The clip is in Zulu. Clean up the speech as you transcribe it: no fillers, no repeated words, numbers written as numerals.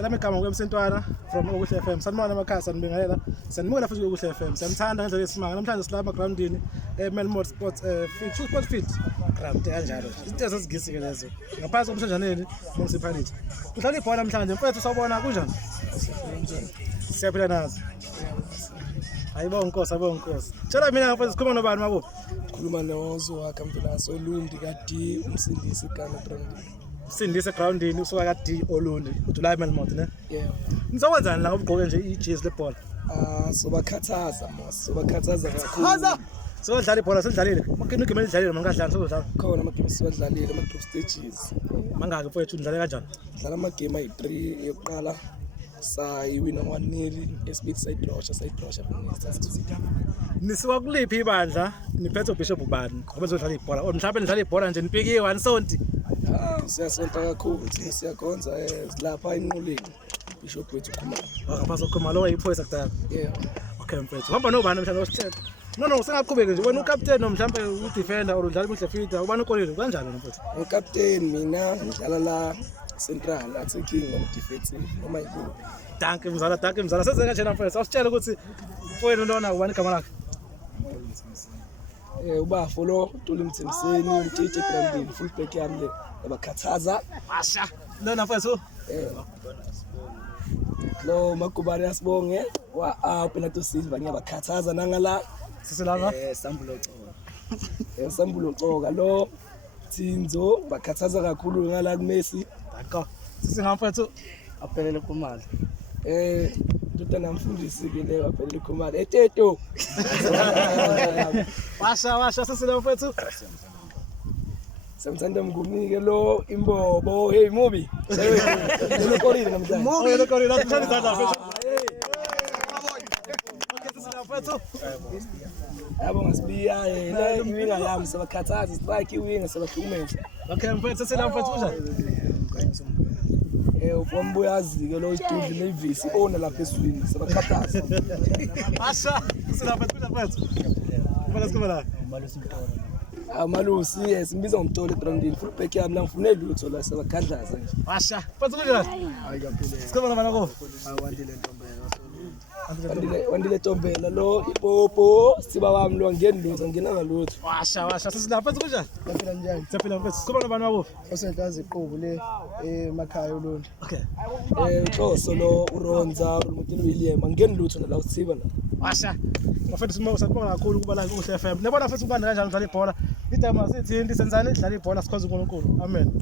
Elami igama ngoMsentwana from Okuhle FM. Sanibona emakhaya sanibingelela. Sanibonga futhi Okuhle FM. Siyanithanda ngendlela esimanga. Namhlanje silapha groundini Melmore Sports Sport Fit ground kanjalo. Izinto ezizigisi ke lezo. Ngaphansi komshanjaneni municipality. Udlala ibhola namhlanje mfethu sawubona kunjani? Siyaphila nazo. Ayibonga inkosi. Tshela mina mfethu sikhuluma nobani mabo? Khuluma nozo wakhe Mfulaso Olundi kadi umsindisi kana groundini. Sindise groundini usuka kadi Olundi uJuly Melmore ne? Yeah. Nizokwenzani la ngobugqoke nje ijezi lebhola? Sobakhathaza kakhulu. Sodlala ibhola sedlalile. Makini igame lidlalile mangadlala sodlala. Khona amagame siwadlalile ama group stages. Mangaki mfethu udlale kanjani? Dlala amagame ayi3 yokuqala sayiwina 1-0 esibili sayidrosha Nisiwa kuliphi ibandla niphethe uBishop ubani ngoba sizodlala ibhola mhlawumbe nidlala ibhola nje nipikiwe anisonti siyasonta kakhulu thina siyakhonza lapha enquleni Bishop wethu Khumalo ngaphansi koKhumalo oyiphoyisa kudala. Yeah. Okay mfethu hamba nobani mhlawumbe osithethe no usengaqhubeki nje wena ucaptain mhlawumbe udefender or udlala kuhle feeder ubani ukolile kanjani mfethu? Ucaptain mina ngidlala la central attacking defensive noma yini. Danke mzala senze kanjena mfethu awusitshela ukuthi wena lona ubani igama lakhe? Ubafo lo Tuli Mtsimseni umthethe groundini full back yami le abakhathaza Asha lona mfethu lo Magubane Asibonge wa Penato Silva ngiyabakhathaza nangala siselapha Sambulo Xoka lo Tsinzo bakhathaza kakhulu ngala kuMessi danko sisingamfethu aphelele kumali Dutana mfundisi ke le aphelele kumali eteto washa siselapha Samthanda Mngumike lo Imbobo hey Mubi lo korile namhlanje Mubi lo korile namhlanje sadla mfethu yabo ngasibiya yena iwinga yami sabakhathaza strike iwinga sabahlukumeza. Okay mfethu siselapha kunjani? Ukwambuyazi ke lo Studli Levis ona lapha eswini sabakhathaza Asha siselapha mfethu Ubala Malusi simbiza ngomtolo groundini full back yami la ngifune lutho la sabakhandlaza nje. Asha mfethu kunjani? Sikhona bana ko Wandile Tombela lo ipopo siba wami lo ngeni lutho ngina ngalutho. Washa sisilapha kunjani? Baphila njani? Siyaphila mfethu sikhona bana mabo? Osenkazi iqhubu le emakhaya Olundi. Okay. Uxhoso lo uRonza uMutini William ngeni lutho la usiba la. Washa mfethu sibonga kakhulu kuba la Okuhle FM. Nebona futhi ubani kanjani udlala ibhola. Idama sithi senzani idlala ibhola sikhonza uNkulunkulu. Amen.